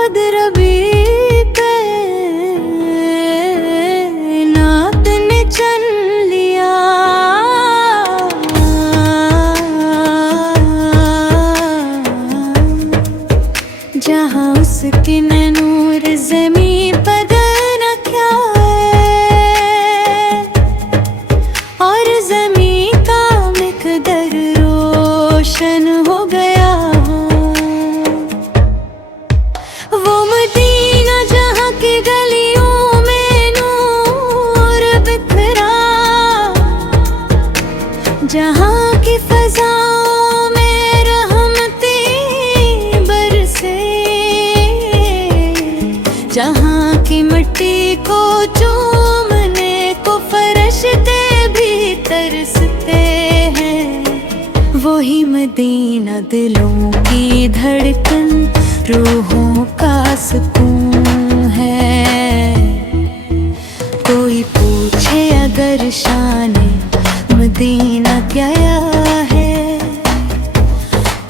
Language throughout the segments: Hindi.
खुद रबी पे नात ने चन लिया। जहाँ उसके नूर ज़मी पर न क्या है, और ज़मी का मिक़दार रोशन हो गया। वो मदीना जहाँ की गलियों में नूर बिखरा, जहाँ की फ़ज़ाओं में रहमतें बरसे, जहाँ की मिट्टी को चूमने को फरिश्ते भी तरसते हैं। वही मदीना दिलों की धड़कन, रूहों का सुकून है। कोई पूछे अगर शाने मदीना क्या है,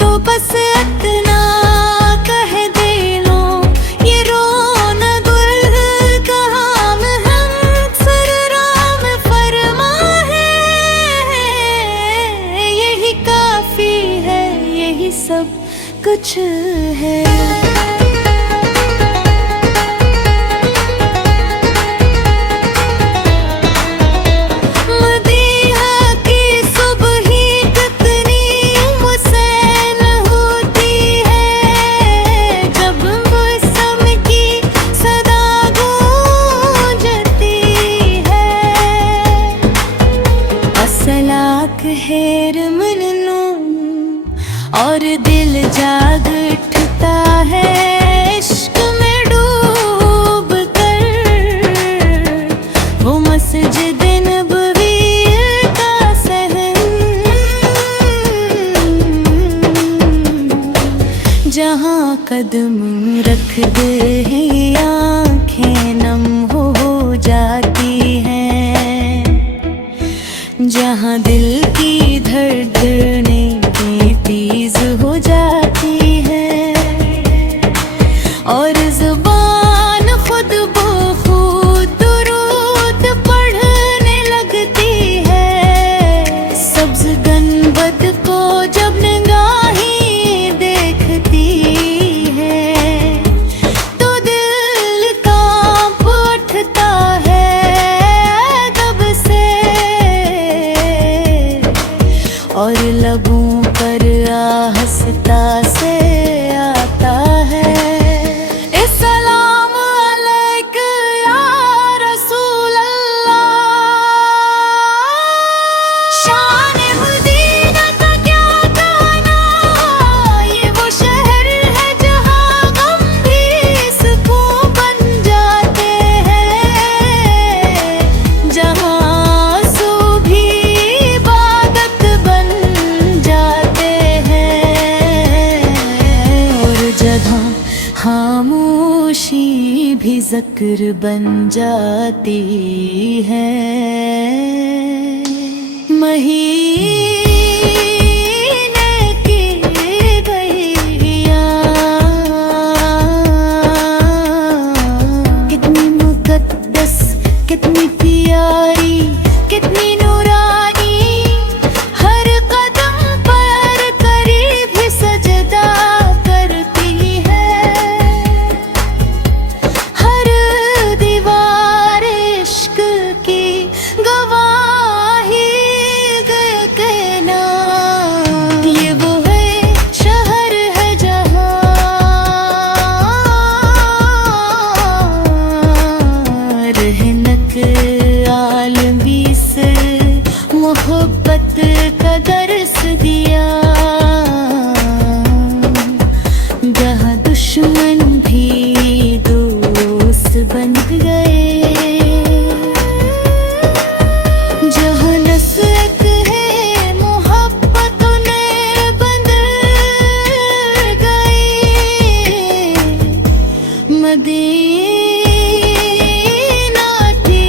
तो बस इतना कह दे लो, ये रोना गुल कहाँ में हम सरराम फरमा है। यही काफी है, यही सब कुछ है। हेर मन लूं और दिल जाग उठता है इश्क में डूब कर। वो मस्जिद नबवी का सहन, जहाँ कदम रख दे आँखें नम हो जाती हैं, जहाँ दिल की धड़कनें तेज हो जाती है, और ज़ुबान खुद ब खुद दुरूद पढ़ने लगती है। सब्ज़ गंबद को जब निगाहें देखती है, तो दिल कांप उठता है तब से, और लबों पर आहस्ता से आता है अस्सलाम अलैक या रसूल अल्लाह। शान मदीना का क्या कहना, ये वो शहर है जहाँ गम भी सुकून बन जाते हैं, जहाँ आंसू भी इबादत बन जाते हैं, और जहाँ खामोशी भी ज़िक्र बन जाती है। महीने की गैया कितनी मुक़द्दस, कितनी प्यारी, कितनी नूरानी, हर कदम पर करीब ही सजदा करती है। हर दीवार इश्क की गवाही कहना, ये वो है शहर है जहाँ रहनक आलमी से मोहब्बत का दर्स दिया, जहाँ दुश्मन भी दोस्त बन गए, जहाँ नस्रत है मोहब्बत ने बदल गई। मदीना थी,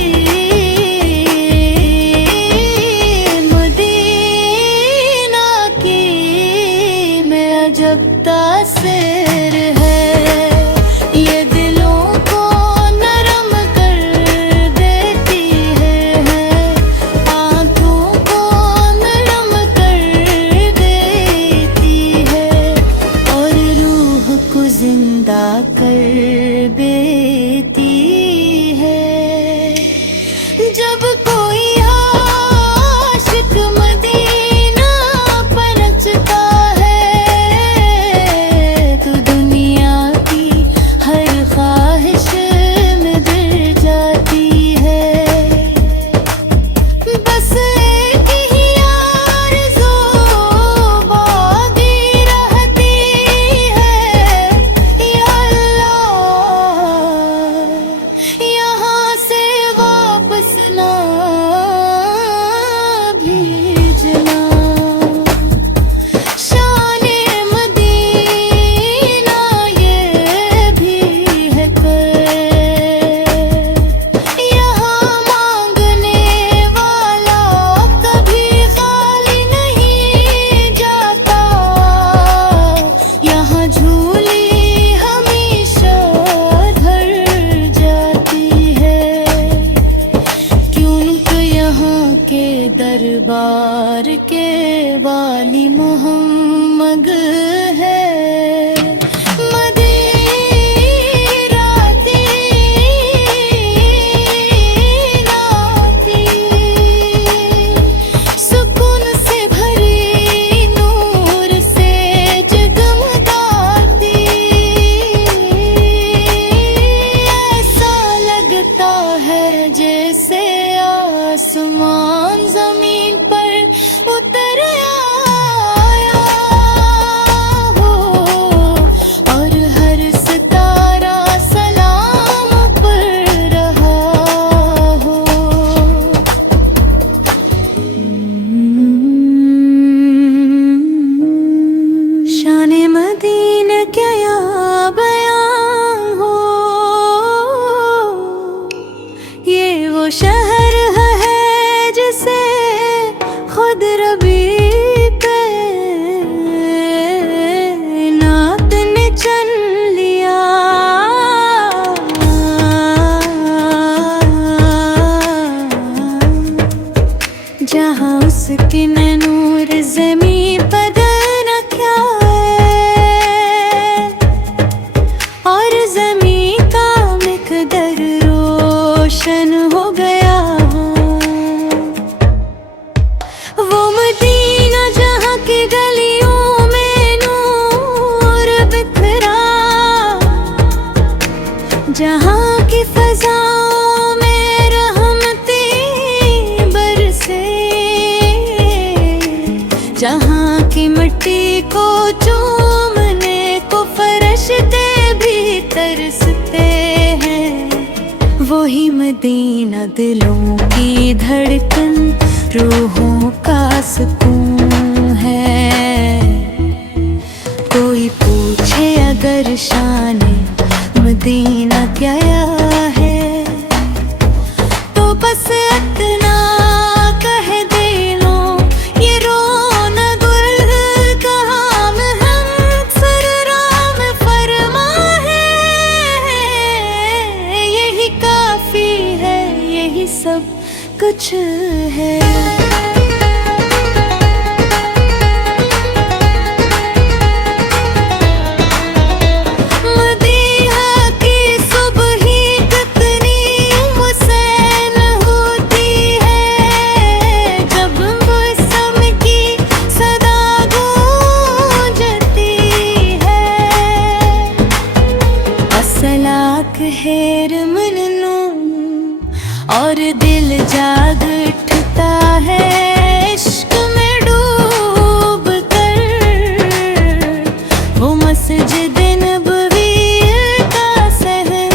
मदीना की में अजब तासीर है। कर बेती है। जब कोई आशिक मदीना पहुंचता है तो दुनिया की हर ख्वाहिश में दिल जाती है। बस एक ही आरज़ू बाकी रहती है, या अल्लाह यहाँ से वापस ना भेजना। शाने मदीना ये भी है कर, यहाँ मांगने वाला कभी खाली नहीं जाता। यहाँ झूली हमेशा धर जाती है, क्योंकि यहाँ के दरबार के वाली मोहम्मद है। मदीराती नाती सुकून से भरी नूर से जगमगाती, ऐसा लगता है जैसे आसमान जमीन पर उतर आया हो और हर सितारा सलाम पर रहा हो। शाने मदीना क्या या बयां हो, ये वो शहर है जिसे खुद रबी पे नात ने चन लिया। जहाँ उसके नूर ज़मीं बदन क्या है और ज़मीं का मकदर रोशन हो गया। वो मदीना जहाँ की गलियों में नूर बिखरा, जहाँ की फज़ाओं में रहमतें बरसे, जहाँ की मिट्टी को चूमने को फरिश्ते भी तरसते हैं। वही मदीना दिलों की धड़कन, रूहों का सुकून है। कोई पूछे अगर शाने मदीना क्या है तो बस इतना कह दे लो, ये रोना गुल का हम सरराम फरमा है। यही काफी है, यही सब कुछ है। मदीहा की सुबह ही कितनी हुसैन होती है, जब मौसम की सदा गूंजती है। असलाक हेर मननू और दिल जाग उठता है इश्क में डूब कर। वो मस्जिद नबवी का सहन,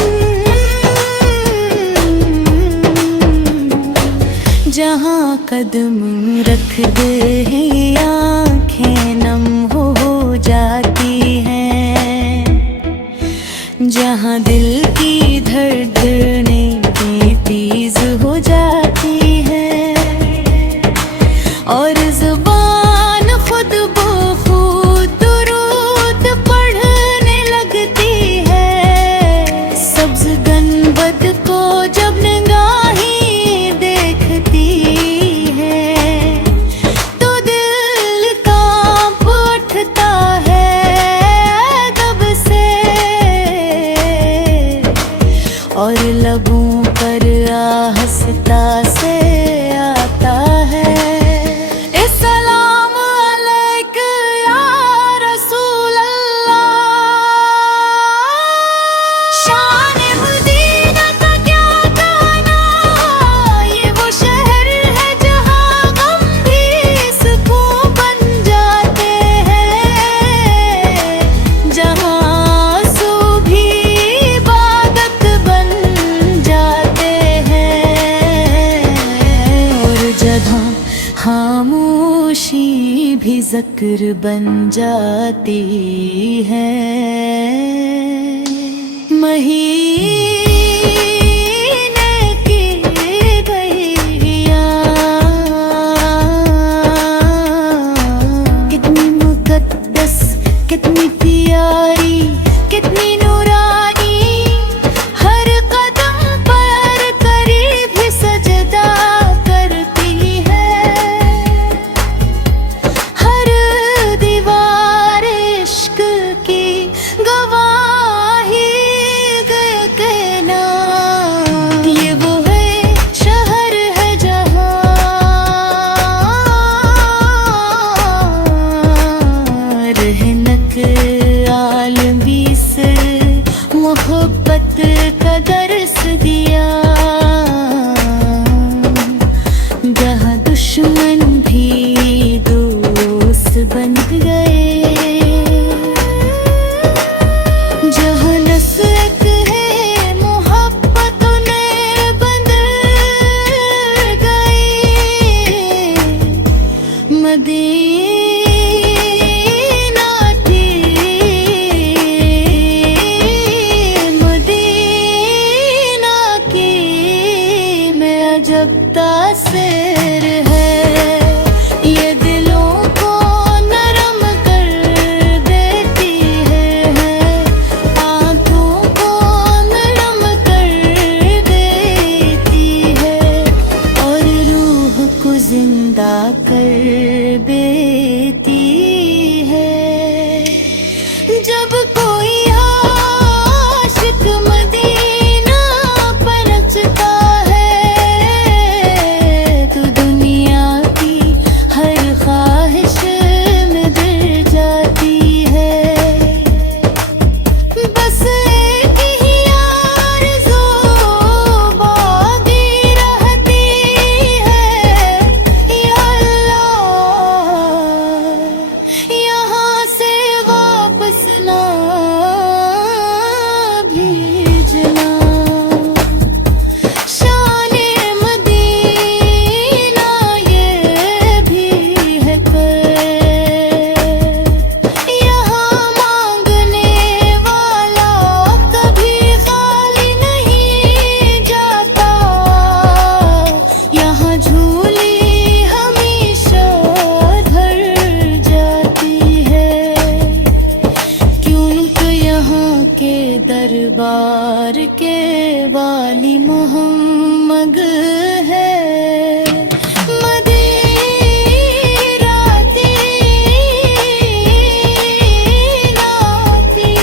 जहाँ कदम रख दे आँखें नम हो जाती हैं, जहाँ दिल की धड़कनें तेज हो जाती है और ज़ुबान खुद ब खुद दुरूद पढ़ने लगती है। सब्ज़ गनबद को जब निगाहें देखती है तो दिल कांप उठता है। तब से लबों पर आहस्ता से आता है। अस्सलाम अलैक या रसूल अल्लाह। शान मदीना का क्या कहना, ये वो शहर है जहाँ गम भी सुकून बन जाते हैं, जहाँ आंसू भी इबादत बन जाते हैं, और जहाँ खामोशी भी ज़िक्र बन जाती है। महीने की गईया कितनी मुक़द्दस, कितनी प्यारी, कितनी नूरानी, हर कदम पर करीब सजदा करती है। हर दीवार इश्क की गवाही कहना, ये वो है शहर है जहाँ रहनक आलमी से मोहब्बत का दर्स दिया, जहाँ दुश्मन भी दोस्त बन गए, जहाँ नस्रत है मोहब्बत ने बंध गई। मदीना थी, मदीना की में अजब तासीर है। ये दिलों को नरम कर देती है, आँखों को नरम कर देती है, और रूह को जिंदा कर देती है। जब कोई आशिक मदीना पहुँचता है, तो दुनिया की हर ख्वाहिश में दिल जाती है। बस एक ही आरज़ू बाकी रहती है, या अल्लाह यहाँ से वापस ना भेजना। शाने मदीना ये भी है यहाँ मांगने वाला कभी खाली नहीं जाता, यहाँ झूली हमेशा धर जाती है, क्योंकि यहाँ के दरबार के वाली मोहम्मद है। मदीराती नाती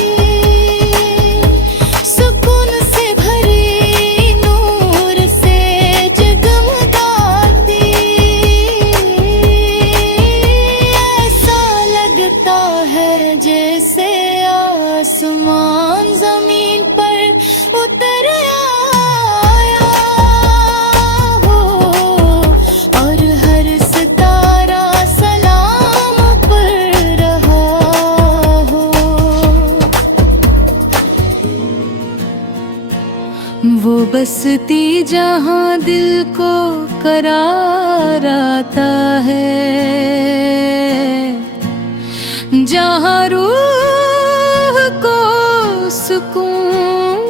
सुकून से भरी, नूर से जगमगाती, ऐसा लगता है जैसे आसमान जमीन पर उतर आया हो, और हर सितारा सलाम पढ़ रहा हो। वो बसती जहाँ दिल को करार आता है, जहाँ रूह को सुकून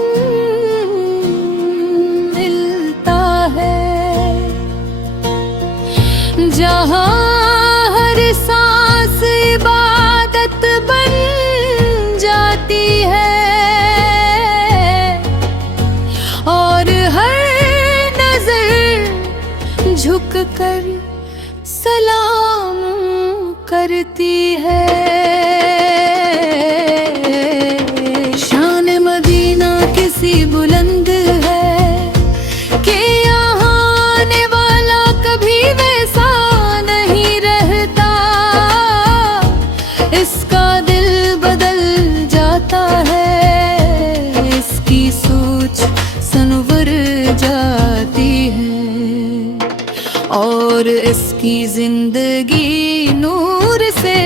मिलता है, जहाँ हर सांस इबादत बन जाती है, और हर नजर झुक कर सलाम करती है। शान मदीना किसी बुलंद है, संवर जाती है और इसकी जिंदगी नूर से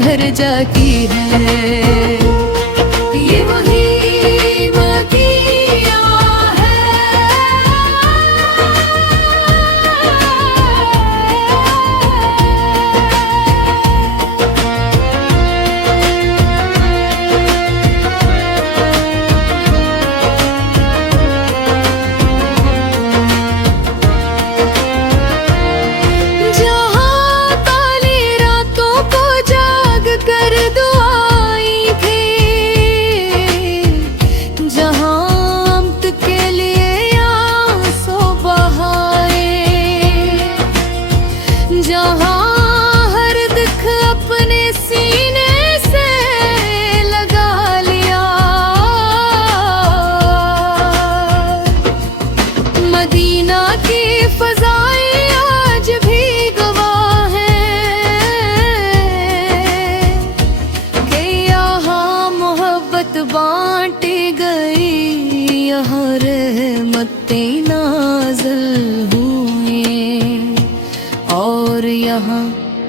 भर जाती है। ये वही मदीना मदीना की फ़ज़ाएं आज भी गवाह हैं कि यहाँ मोहब्बत बांटी गई, यहाँ रहमतें नाज़िल हुए और यहाँ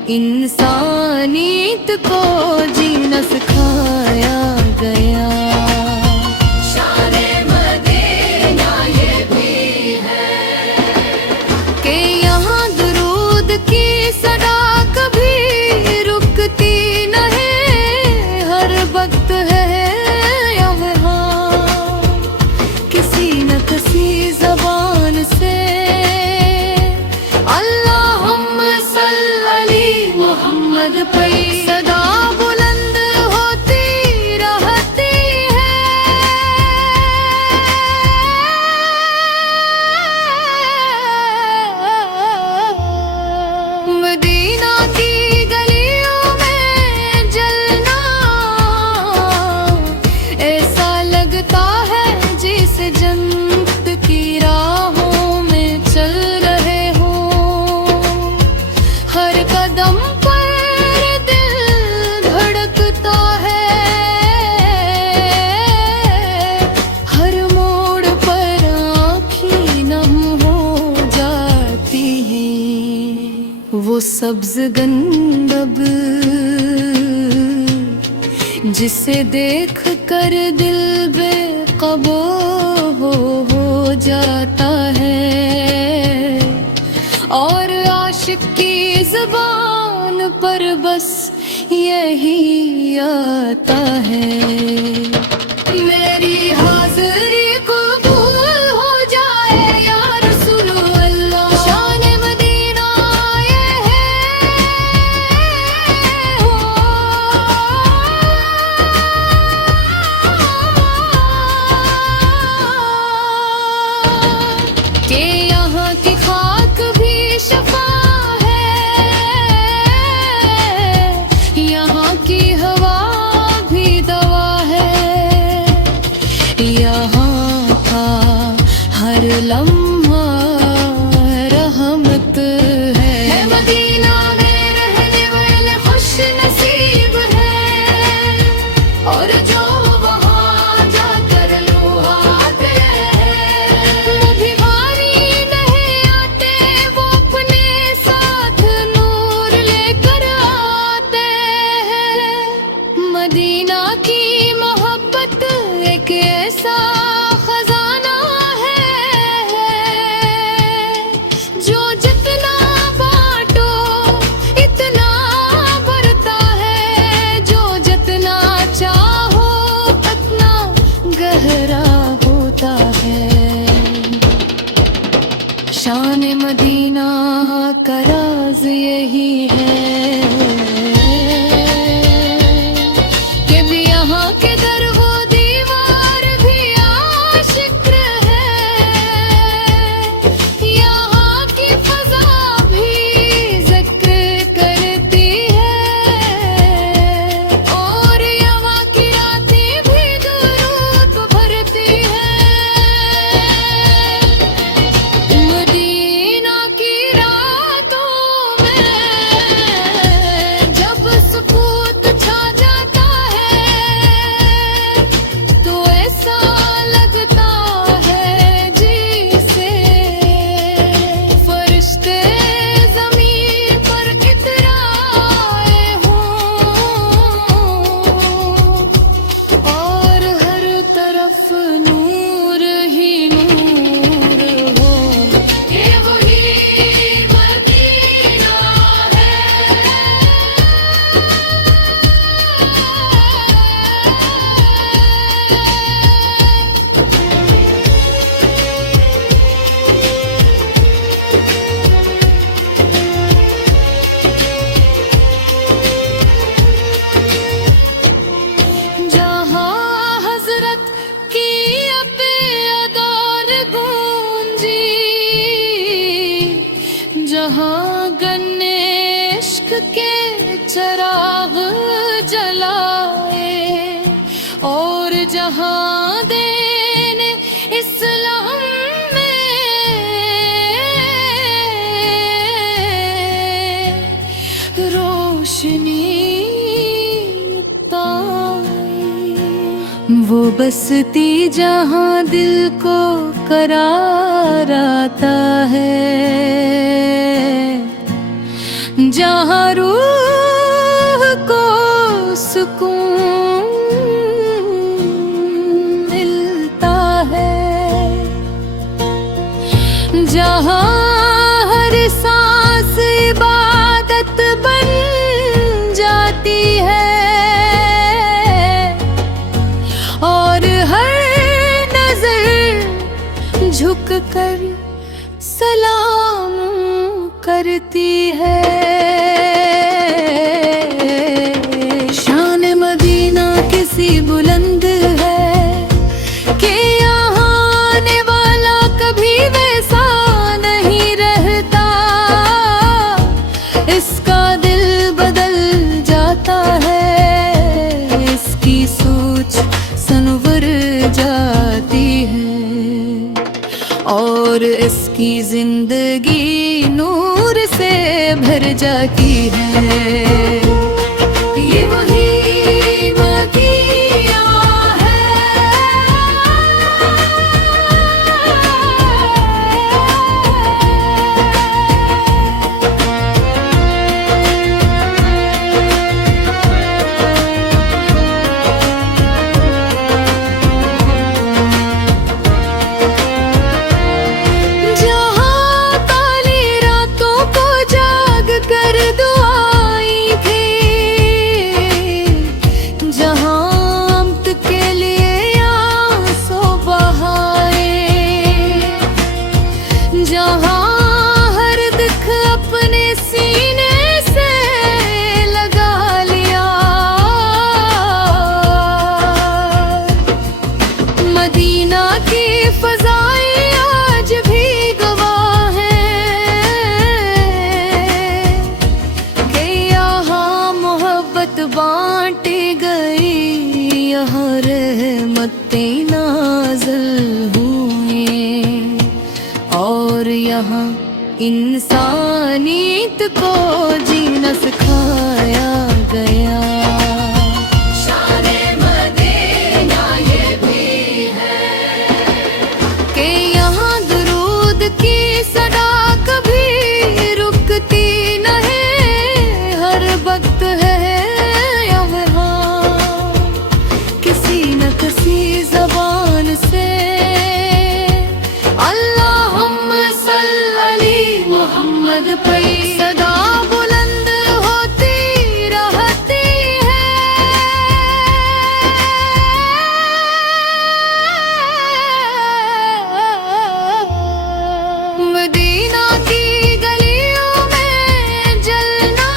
इंसानियत को जीना सिखाया गया। किसी ज़बान से अल्लाहुम्मा सल्ली मोहम्मद पे सदा बुलंद होती रहती है। मदीना की गलियों में जलना ऐसा लगता है जिसे जन्नत की राहों में चल रहे हो। हर कदम पर दिल धड़कता है, हर मोड़ पर आँखें नम हो जाती हैं। वो सब्ज गंदब जिसे देख कर दिल बेक़बो हो जाता है और आशिक की ज़बान पर बस यही आता है। मेरी हाज़िरी कबूल हो जाए या रसूल अल्लाह, शान मदीना ये है कि यहाँ की खाक भी शफा है, यहाँ की हवा भी दवा है, यहाँ का हर लम्हा रहमत है। मदीना में रहने वाले खुश नसीब है और जो वहाँ जाकर लुभाते हैं। वो भिखारी नहीं आते, वो अपने साथ नूर लेकर आते हैं। मदीना की मोहब्बत एक ऐसा खजाना है बसती जहाँ दिल को करार आता है, जहाँ रूह को सुकून मिलता है, जहाँ हर सांस इबादत बन जाती है और हर नजर झुक कर सलाम करती है। शान मदीना किसी बुलंद है कि यहाँ आने वाला कभी वैसा नहीं रहता, इसका दिल बदल जाता है, इसकी सोच सनवर जाती है और इसकी जिंदगी नूर से भर जाती है। ये वही मदीना बांटी गई, यहाँ रहमतें नाज़िल हुए और यहाँ इंसानियत को जीना सिखाया गया। शाने मदीना ये भी है कि यहाँ दुरूद की सदा कभी रुकती नहीं, हर वक्त है किसी ज़बान से अल्लाहुम्मा सल्ली मोहम्मद पे सदा बुलंद होती रहती है। मदीना की गलियों में जलना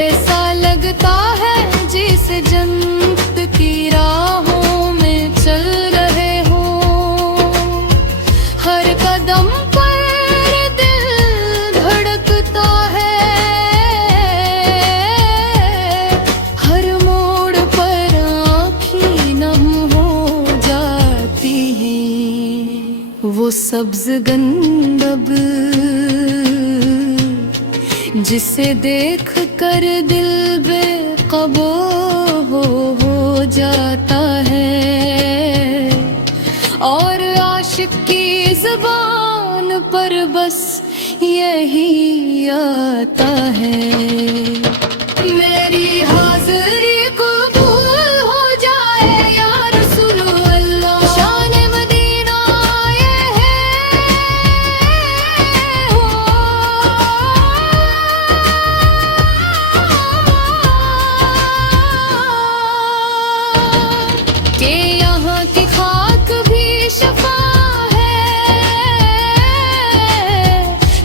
ऐसा लगता है जैसे जन्नत की राहों में चल रहे हो, हर कदम पर दिल धड़कता है, हर मोड़ पर आँखें नम हो जाती हैं। वो सब्ज गंदब जिसे देख कर दिल बेक़बो हो जाता है और आशिक की ज़बान पर बस यही आता है, मेरी हाज़िरी कबूल हो जाए या रसूल अल्लाह। शान मदीना ये है कि यहाँ की खाक भी शफा है,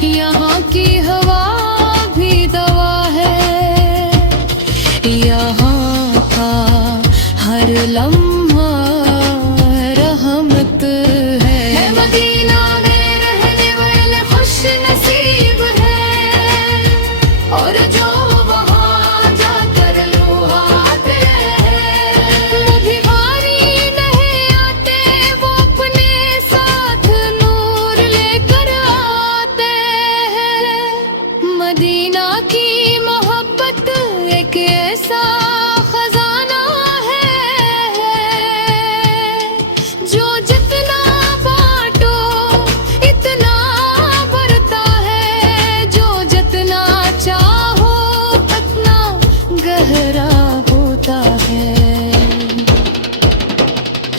यहाँ की हवा भी दवा है, यहाँ का हर लम्हा रहमत है। मदीना में रहने वाले खुश नसीब है और जो वहाँ जाकर लुभाते हैं, वो भिखारी नहीं आते, वो अपने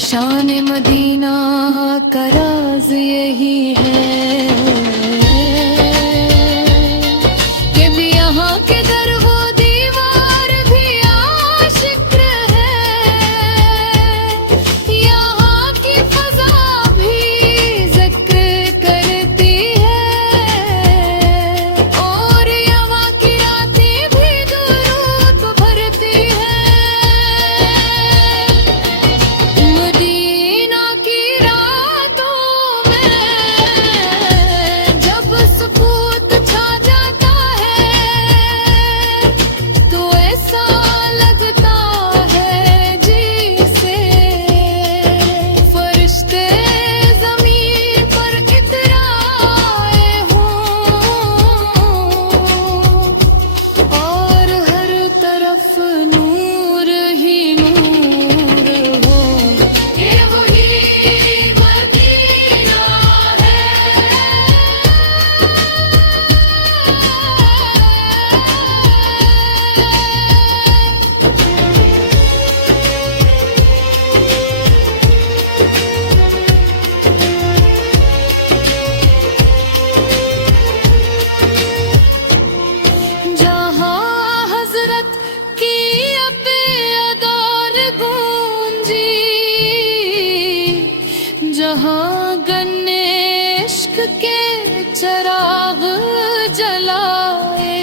शान मदीना का राज यही है कि भी यहाँ के दर वो दीवार भी आशिक है, यहाँ की फजा भी जिक्र करती है और यहाँ की रातें भी दुरूद भरती है। मदीना की रातों में जब सुकूत छा जाता है तो ऐसा लगता है जैसे फरिश्ते ज़मीन पर इतराए हों और हर तरफ नूर ही नूर हो। ये वही मदीना है। जहाँ हजरत की अपे अदार गूंजी, जहाँ गन्ने इश्क के चराग जलाए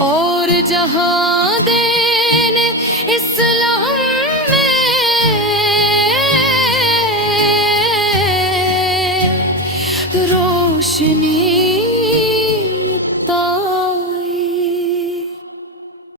और जहाँ देन इस्लाम में रोशनी